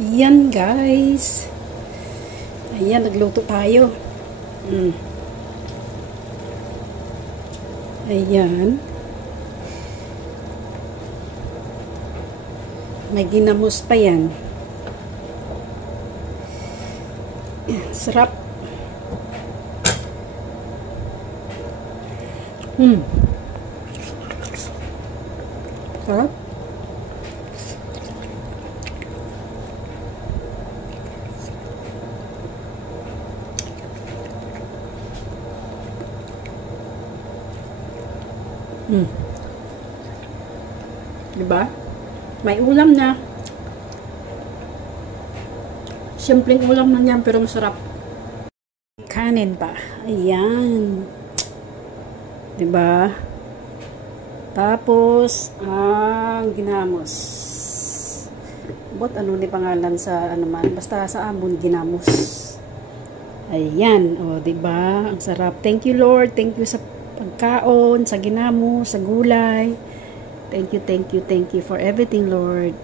Yan guys. Ayan, nagluto tayo. Ayan. May ginamos pa yan. Sarap. Sarap. Diba? May ulam na. Simpleng ulam na yan, pero masarap. Kanin pa. Ayan. Diba? Tapos, ang ginamos. Ano ni pangalan sa ano man? Basta sa amon ginamos. Ayan. O, diba? Ang sarap. Thank you, Lord. Thank you sa pagkaon, sa ginamos, sa gulay. Thank you for everything, Lord.